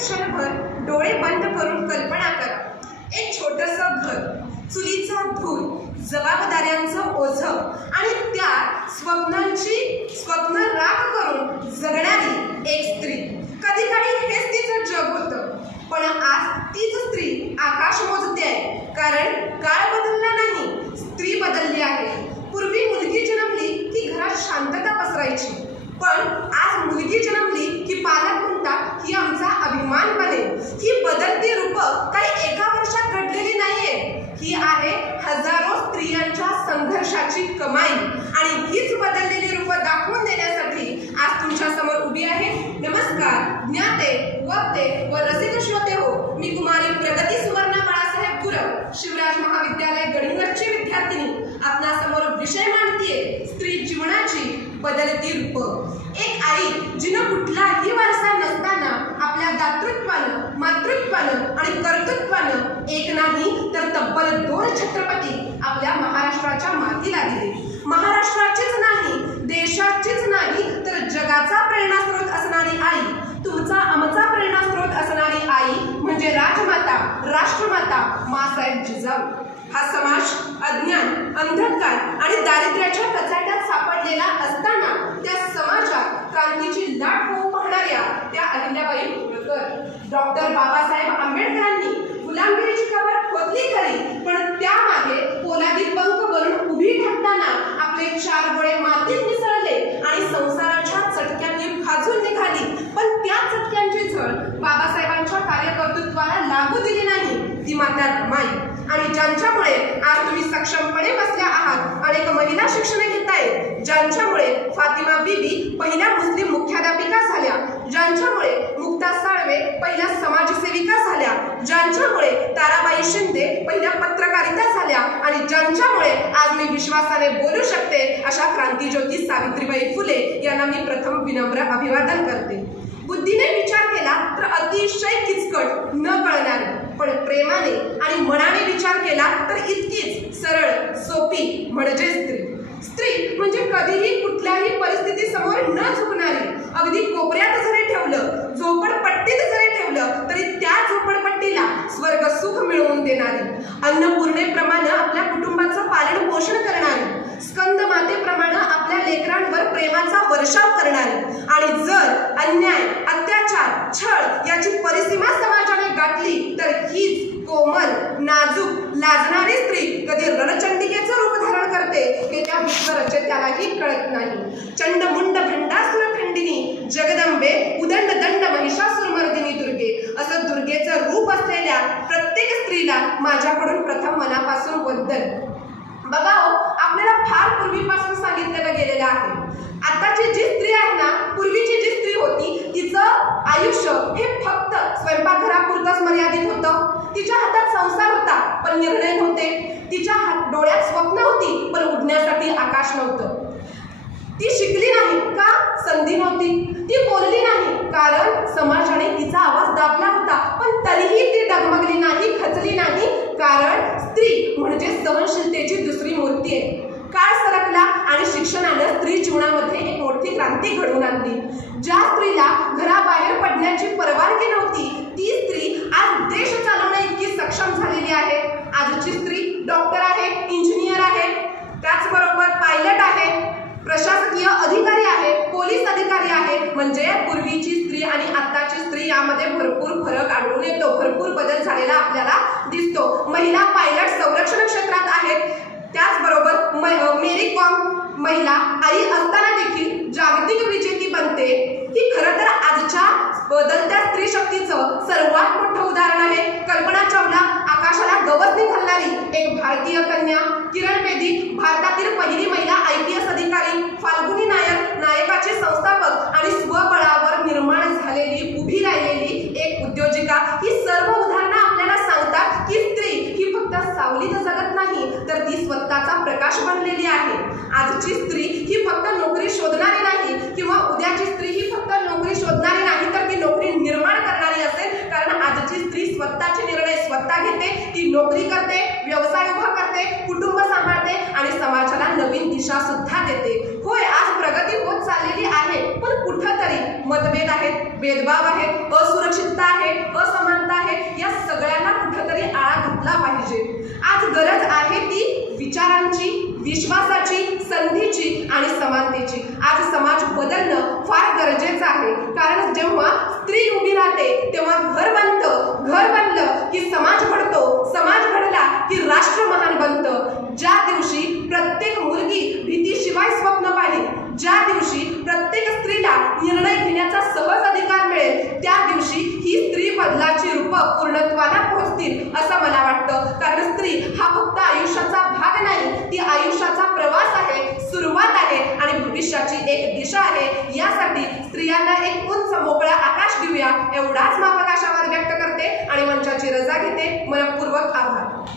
क्षणभर डोळे बंद करून कल्पना करा. एक छोटंसं घर, चुलीचा धूर, जबाबदाऱ्यांचं ओझं आणि त्या स्वप्न राख करून जगणारी एक स्त्री. कधी काळी हेच तिचं जग होतं, पण आज तीच स्त्री आकाश मोजते आहे. कारण काळ बदलला नाही, स्त्री बदलली आहे. पूर्वी मुलगी जन्मली की घरात शांतता पसरायची, पण आज मुलगी जन्मली की पालक म्हणतात ही आमचा अभिमान बनेल. ही बदलती रूपं काही एका वर्षात घडलेली नाहीये, ही आहे हजारो स्त्रियांच्या संघर्षाची कमाई. आणि हीच बदललेली रूपं दाखवून देण्यासाठी आज तुमच्या समोर उभी आहे. नमस्कार ज्ञाते, वक्ते व रसिक श्रोते हो, मी कुमारी प्रगती सुवर्णा बाळासाहेब गुरव, शिवराज महाविद्यालय गडिंग्लजची विद्यार्थिनी, आपणासमोर विषय मांडतीये स्त्री जीवनाची बदलती रूपं. एक आई जिनं कुठलाही वारसा नसताना आपल्या दातृत्वानं, मातृत्वानं आणि कर्तृत्वानं एक नाही तर तब्बल 2 छत्रपती आपल्या महाराष्ट्राच्या मातीला दिले. महाराष्ट्राचीच नाही, देशाचीच नाही तर जगाचा प्रेरणास्रोत असणारी आई, तुमचा आमचा प्रेरणास्रोत असणारी आई म्हणजे राजमाता, राष्ट्रमाता माँसाहेब जिजाऊ. हा समाज अज्ञान, अंधकार आणि दारिद्र्याच्या कचाट्यात सापडलेला असताना त्या समाजात क्रांतीची लाट होऊ पाहणाऱ्या त्या अहिल्याबाई होळकर, डॉक्टर बाबासाहेब आंबेडकरांनी गुलामगिरीची कबर खोदली खरी, पण त्यामागे पोलादी पंख बनून उभी ठाकताना आपले 4 डोळे मातीत मिसळले आणि संसाराच्या चटक्यांनी भाजून निघाली. पण त्या चटक्यांची झळ बाबासाहेबांच्या कार्यकर्तृत्वाला लागू दिली नाही, ती माता रमाई. आणि ज्यांच्यामुळे आज तुम्ही सक्षमपणे बसल्या आहात, अनेक महिला शिक्षण घेतायत, ज्यांच्यामुळे फातिमा बीबी पहिल्या मुस्लिम मुख्याध्यापिका झाल्या, ज्यांच्यामुळे मुक्ता साळवे पहिल्या समाजसेविका झाल्या, ज्यांच्यामुळे ताराबाई शिंदे पहिल्या पत्रकारिता झाल्या आणि ज्यांच्यामुळे आज मी विश्वासाने बोलू शकते अशा क्रांतीज्योती सावित्रीबाई फुले यांना मी प्रथम विनम्र अभिवादन करते. बुद्धीने विचार केला तर अतिशय किचकट, न कळणारी, पण प्रेमाने आणि मनाने विचार केला तर इतकीच सरळ, सोपी म्हणजे स्त्री. स्त्री म्हणजे कधीही कुठल्याही परिस्थिती समोर न झुकणारी, अगदी कोपऱ्यात जरी ठेवलं, झोपडपट्टीत जरी ठेवलं तरी त्या झोपडपट्टीला स्वर्ग सुख मिळवून देणारी, अन्नपूर्णेप्रमाणे आपल्या कुटुंबाचं पालन पोषण करणारी, स्कंद मातेप्रमाणे आपल्या लेकरांवर प्रेमाचा वर्षाव करणारी. आणि जर अन्याय, अत्याचार, छळ याची परिसीमा समाजाने गाठली तर हीच कोमल, नाजूक, लाजणारी स्त्री कधी रणचंडिकेचं रूप धारण करते हे त्या विश्वरचत्यालाही कळत नाही. चंडमुंड भंडासुर खंडिनी जगदंबे उदंड दंड महिषासुरमर्दिनी दुर्गे, असं दुर्गेचं रूप असलेल्या प्रत्येक स्त्रीला माझ्याकडून प्रथम मनापासून वंदन. बघा हो, आपल्याला फार पूर्वीपासून सांगितलेलं गेलेलं आहे. आताची जी स्त्री आहे ना, पूर्वीची जी स्त्री होती तिचं आयुष्य हे फक्त स्वयंपाकघरापुरतंच मर्यादित होतं. तिच्या हातात संसार होता पण निर्णय नव्हते, तिच्या डोळ्यात स्वप्न होती पण उडण्यासाठी आकाश नव्हतं. ती शिकली नाही का? संधी नव्हती. ती बोलली नाही कारण समाजाने तिचा आवाज दाबला होता, पण तरीही ती डगमगली नाही, खचली नाही, कारण स्त्री म्हणजे सहनशीलतेची दुसरी मूर्ती आहे. काळ सरकला आणि शिक्षणानं स्त्री जीवनामध्ये एक मोठी क्रांती घडवून आणली. ज्या स्त्रीला घराबाहेर पडण्याची परवानगी नव्हती ती स्त्री आज देश चालवण्या इतकी सक्षम झालेली आहे. आजची स्त्री डॉक्टर आहे, इंजिनियर आहे, त्याचबरोबर पायलट आहे, प्रशासकीय अधिकारी आहे, पोलीस अधिकारी आहे. म्हणजे पूर्वीची स्त्री आणि आताची स्त्री यामध्ये भरपूर फरक आढळून येतो, भरपूर बदल झालेला आपल्याला दिसतो. महिला पायलट संरक्षण क्षेत्रात आहेत, त्याचबरोबर मेरी कॉम महिला आई असताना देखील जागतिक विजेती बनते. ही खरं तर आजच्या बदलत्या स्त्री शक्तीचं सर्वात मोठं उदाहरण आहे. कल्पना चावला आकाशाला गवसणी घालणारी एक भारतीय कन्या, किरण बेदी भारतातील पहिली महिला IPS अधिकारी, फाल्गुनी नायर नायकाचे संस्थापक आणि स्वबळावर निर्माण झालेली, उभी राहिलेली एक उद्योजिका. ही सर्व उदाहरणं आपल्याला सांगतात की स्त्री ही फक्त सावलीत जगत नाही तर ती स्वतःचा प्रकाश बनलेली आहे. आजची स्त्री ही फक्त नोकरी शोधणारी नाही किंवा उद्याची स्त्री ही फक्त नोकरी शोधणारी नाही तर ती नोकरी निर्माण करणारी असेल. कारण आजची स्त्री स्वतःचे निर्णय स्वतः घेते, ती नोकरी करते, व्यवसाय उभा करते, कुटुंब सांभाळते आणि समाजाला नवीन दिशा सुद्धा देते. होय, आज प्रगती होत चाललेली आहे, पण कुठंतरी मतभेद आहेत, भेदभाव आहेत, असुरक्षितता आहे, गरज आहे ती विचारांची, विश्वासाची, संधीची आणि समानतेची. आज समाज बदलणं फार गरजेचं आहे, कारण जेव्हा स्त्री उभी राहते तेव्हा घर बनतं, घर बनलं की समाज घडतो, समाज घडला की राष्ट्र महान बनतं. ज्या दिवशी प्रत्येक मुलगी भीतीशिवाय स्वप्न पाहिल, ज्या दिवशी प्रत्येक स्त्रीला निर्णय घेण्याचा सहज अधिकार मिळेल, त्या दिवशी ही स्त्री बदलाची रूपं पूर्णत्वाला पोहोचतील असं मला वाटतं. कारण स्त्री हा फक्त आयुष्याचा भाग नाही, ती आयुष्याचा प्रवास आहे, सुरुवात आहे आणि भविष्याची एक दिशा आहे. यासाठी स्त्रियांना एक उंच मोकळा आकाश देऊया, एवढाच माफक आशावाद व्यक्त करते आणि मंचाची रजा घेते. मनपूर्वक आभार.